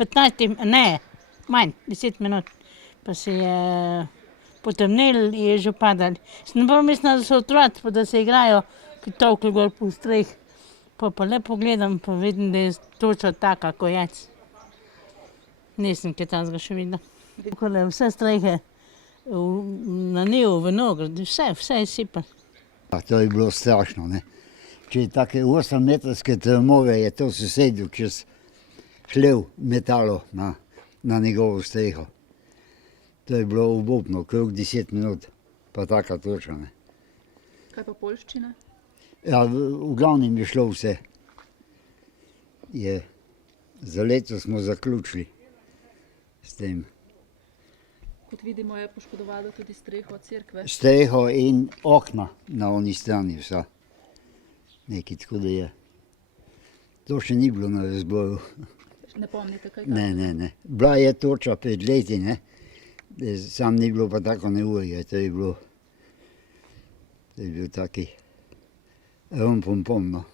15, ne, manj, 10 minut. Pa se je potemnilo in je že padalo. Sem pa mislila, da so otroci, pa da se igrajo, ki tolkli gor po strehi. Pa le pogledam, pa vidim, da je toča taka, ko jec. Nisem kaj takega še videla. Okoli vse strehe, na njivu, vinograd, vse je sipalo. To je bilo strašno, ne. Če je take 8-metrske trmove, je to sosedu čez hlev metalo na njegovo streho. To je bilo obupno, okrog 10 minut, pa taka toča, ne. Kaj pa poljščina? Ja, v glavnem je šlo vse. Za leto smo zaključili s tem. Kot vidimo, je poškodovalo tudi streho cerkve. Streho in okna na oni strani vsa. Nekaj tako da je. To še ni bilo na razboju. Ne pomnite kaj? Ne. Bila je toča pred leti, ne. Sam ni bilo pa tako neurje, to je bilo taki rum pom pom, no.